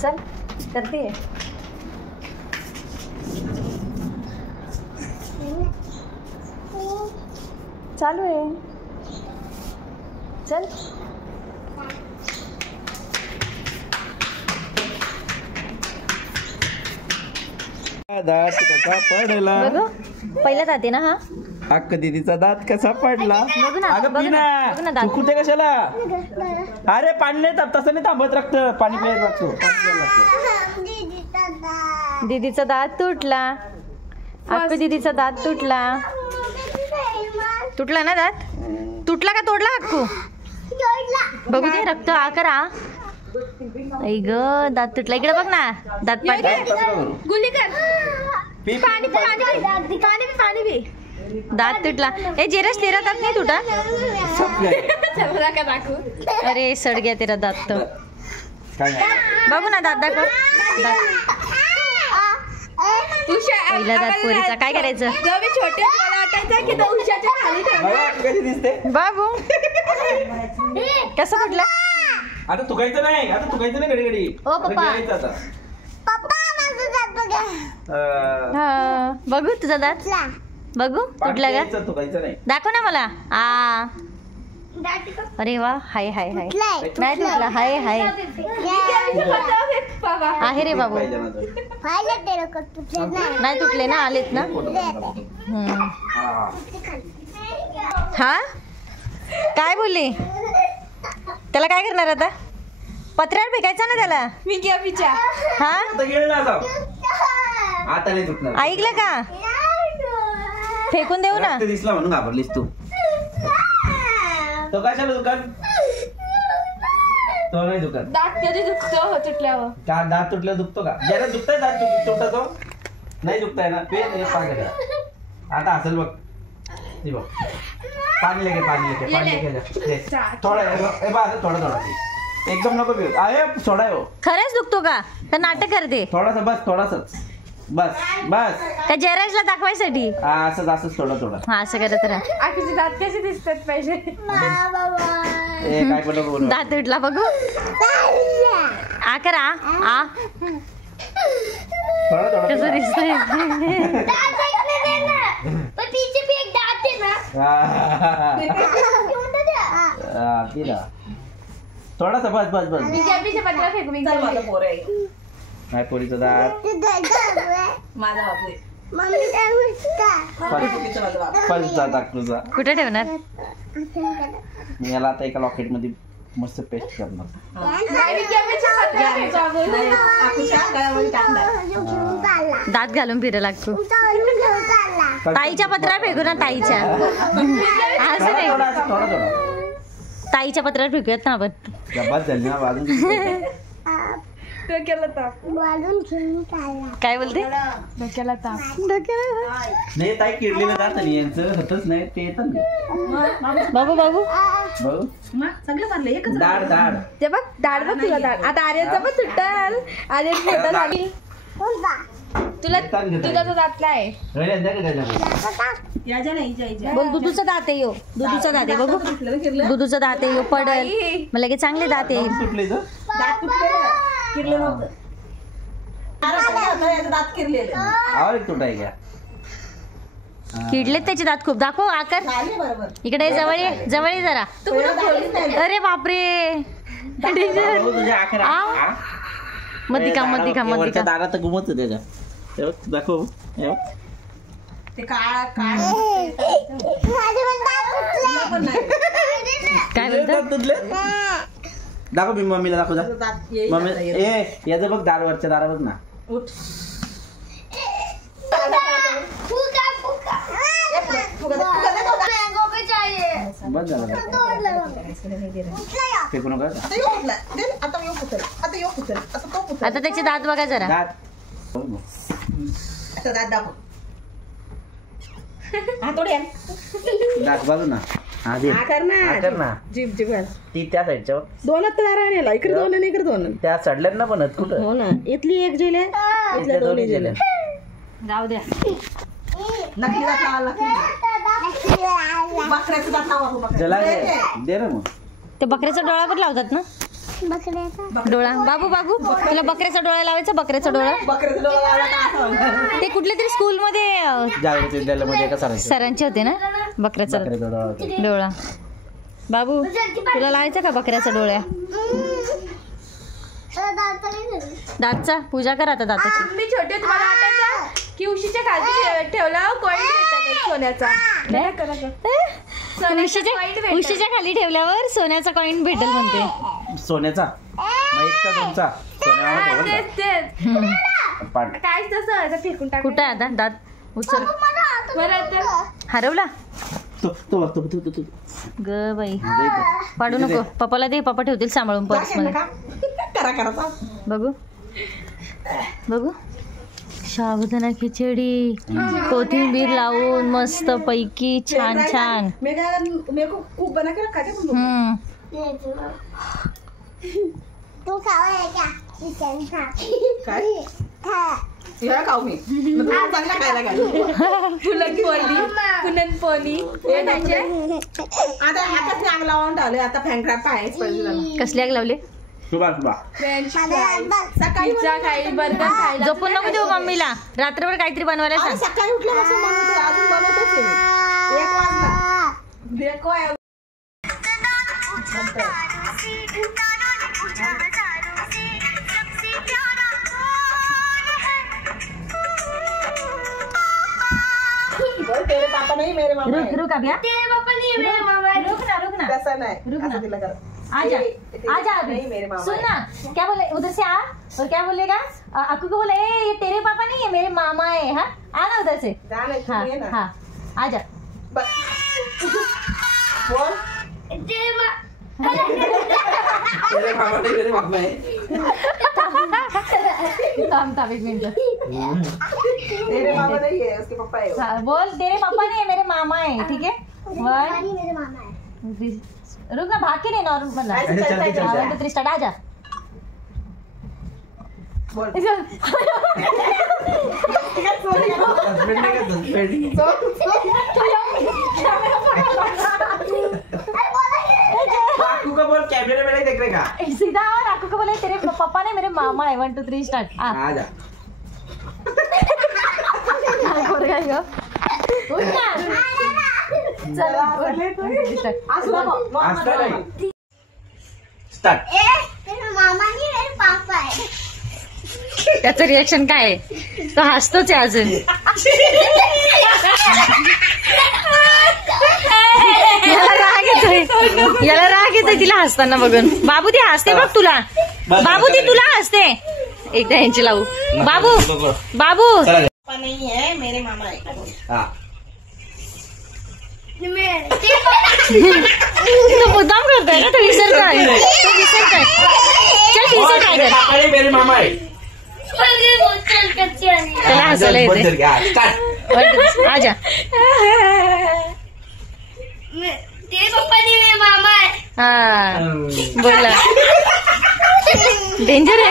चल करते है चालू है चल दात कसा पडला बघू पहिला जाते ना हा अक्क दीदीचा दात कसा पडला बघू ना, अगं बघू पी ना, ना बघू ना दात. तू कुठे कशाला अरे पाणी नाही ताप तसं नाही तांबत लागतं पाणी प्यायला लागतो दीदीचा दात तुटला अक्कू दीदीचा दात तुटला तुटला ना दात तुटला का तोडला अक्कू बघू दे रक्त आ करा आई ग दात तुटला इकडे बघ ना दात पाडले गुली कर पाणी पी दात तुटला ए जेरस तेरा दात नाही तुटा चला का दाखवू अरे सड गया तेरा दात तो बघू ना दात दाखव दात पहिला दात पोरीचा काय करायचं जेव्हा मी छोटे मला वाटायचं की तो उशाच्या खाली ठेवणार. कशी दिसते बाबू कसं म्हटलं आता तुकायचं नाही आता तुकायचं नाही घडी घडी ओ, पप्पा. आता गिळायचं आता. हा बघू तुझा दात बघू पाणी तुटला का प्यायचं, तुकायचं नाही दाखव ना मला आ अरे वा हाय हाय हाय नाही तुटला हाय हाय बाबा आहे रे बाबू पाहिजे ना तर. नाही तुटले ना आलेत ना हम्म. हा. हा काय बोलली त्याला काय करणार आता पत्र्यावर फेकायचं ना त्याला मी क्या पिचा हा आता गिळलं आता. आता नाही तुटणार ऐकलं का फेकून देऊ ना रक्त दिसला म्हणून घाबरलीस तू तो कशाला दुकान तो नाही दुकान दात कधी दुखतो तुटल्यावर का दात तुटल्यावर दुखतो का ज्याला दुखताय दात तुटतो नाही दुखताय ना पे पाय करा आता असेल बघ हे बघ पाणी लेके थोडा थोडा एकदम नको पिऊ आहे सोडा हो खरंच दुखतो का तर नाटक करते थोडासा बस थोडासाच बस बस का जयराजला दाखवायसाठी असंच असंच थोडं हा असं करत राहा आखीचे दात कसे दिसतात पाहिजे ए काय पण नको बोलू. दात तुटला बघू आ करा आ थोडं कसं दिसतंय पीछे भी एक दांत है ना तिला थोडासा बस बस बस मी क्या पीछे पत्रा फेकू मी मला पोर आहे नाही पोरीचा दात माझा बाबू आहे फर्स्टचा दात तुझा कुठे ठेवणार मी याला आता एका लॉकेट मध्ये मस्त पेस्ट करणार मी क्या पीछे पत्रा फेकू नाही, आखूच्या गळ्यामध्ये टाकणार दात घालून फिरायला लागतो ताईच्या पत्रावर फेकू ना ताईच्या असं नाही थोडा ताईच्या पत्रावर फेकूयात ना आपण बस झाली ना वाजून डोक्याला ताप काय बोलते डोक्याला ताप नाही ताई किडलेलं जात नाही यांचं होतच नाही ते येतं ना बाबू बाबू भाऊ सगळं मारलं एकच दाढ दाढ ते बघ दाढ बघ तुला दाढ आता आर्यनचा पण तुटल आर्यन मोठा झाली तुला तुझा तो दातला आहे याच्या नाही जायच्या बोल दुधूचा दात आहे यो दुधूचा दात आहे बघू दुधूचा दात आहे यो पडल मला लगे चांगले दात येईल सुटले तर दात तुटलेलं किरलं नव्हतं याचं दात किरलेलं आवाज तुटाय घ्या किडलेत त्याचे दात खूप दाखव आकर झाले बरोबर इकडे जवळ ये जरा अरे बापरे भाऊ, तुझ्या आखरा आ? मधी का दारात घुमत त्याच्या हे बघ, दाखव हे बघ. ते काळ काळ पण नाही काय बोलतो दात तुटले? दाखव मी मम्मीला दाखव जा दात येईल मम्मी आता, येईल. याचं बघ दारावरच्या दारा बघ ना उठ बस झालं फेकू नका आता येऊ उठला. दे, आता येऊ उचल आता येऊ उचल आता तो उचल आता त्याचे दात बघा जरा दात आता दात दाखव हा थोडी आण. दात बाजू ना हा दे हा कर ना. हा कर ना जीभ जीभ घाल. ती त्या साईडच्या दोनच तर दारा नेला इकडे दोन आणि इकडे दोन त्या सडल्यात ना पण कुठं हो ना इथली एक जेल आहे इथल्या इथल्या दोन्ही दोन्ही जेल गेल्या जाऊ द्या नकली दात लावायला लागतील. बकऱ्याचं दात लावा हो, बकऱ्याचं. जला दे ना मग ते बकऱ्याचा डोळा पण लावतात ना डोळा बाबू बाबू तुला बकऱ्याचा डोळा लावायचा बकऱ्याचा डोळा बकऱ्याचा डोळा लावला का असं? ते कुठल्या तरी स्कूल मध्ये जागृती विद्यालयामध्ये एका सरांचे सरांचे होते ना बकऱ्याचा बकऱ्याचा डोळा होता. डोळा बाबू तुला लावायचा का बकऱ्याचा डोळ्या दातचा पूजा कर आता दाताची मी छोटे होते, मला आठायचा की उशीच्या खाली ठेवला कॉईन भेटत एक सोन्याचा. उशीच्या खाली ठेवल्यावर सोन्याचा कॉईन भेटेल म्हणते. सोन्याचा मग एकचा दोनचा सोन्यावर ठेवलं तेच तेच का? पाठ. काय तसं आता फेकून टाक. कुठं आहे आता दात उचल बरं तर हरवला तो ग बाई पाडू नको पप्पाला दे पप्पा ठेवतील सांभाळून पर्स मध्ये करा करा बघू बघू साबुदाणा खिचडी कोथिंबीर लावून मस्त पैकी छान छान मेरे को खूप बना के रखा है तू खावा काय या खाऊ मी मग तुला चांगला खायला घाल. पुरणपोळी हे खायचे. आता आताच आग लावून ठेवले आता फॅन क्राफ्ट आहेच पाहिजे. कसली आग लावली शुभा शुभा फ्रेंच फ्राय सकाळी पिझ्झा खाईल बर्गर खायला. झोपून नको देऊ मम्मीला रात्रभर काहीतरी बनवायला अरे सांग सकाळी उठल्यापासून बनवते अजून बनवतेच आहे मी. 1 वाजता देखो आहे. तेरे पापा नहीं मेरे मामा रुक है. रुक अभी हाँ? रुक ना रुक ना तसा नाही रुक ना. असं तिला कर. आजा तेरे आजा पापा अभी नहीं मेरे मामा सुन है. ना क्या बोले उधर से आ और क्या बोलेगा अक्कू को बोले ए ये तेरे पापा नहीं है मेरे मामा है हाँ आना उधर से जा ना, तू हाँ ये ना. हाँ आजा बस. बोल. तेरे मामा नहीं मेरे मामा है. थांब एक मिनट तेरे मामा नहीं है उसके पापा है वो. हाँ, बोल तेरे पापा नहीं है मेरे मामा है ठीक है वन मेरे मामा है रुक ना भाग के नहीं नॉर्मल ऐसे ऐसे चलता है, चलते चलता है. 1 2 3 स्टार्ट आजा बोल. हस्बैंड ने क्या हस्बैंड काकू का बोल कैमरे में नहीं देख रहे का सीधा और आपको को बोले तेरे पापा ने मेरे मामा है 1 2 3 स्टार्ट आ जा आस्था नहीं स्टार्ट मेरे मामा नहीं मेरे पापा है त्याचं रिएक्शन काय आहे तो हसतोच आहे अजून याला राग येतोय तिला हसताना बघून बाबू ती हसते बघ तुला बाबू ती तुला हसते एकदा यांची लावू बाबू बाबू चला पापा नहीं है मेरे मामा है. हाँ तो मुद्दाम करतोय ना तो विसरतोय चल विसर काय कर पापा नहीं मेरे मामा है त्याला हसायला येते स्टार्ट आजा तेरे पापा नहीं मेरे मामा है हा बोला डेंजर आहे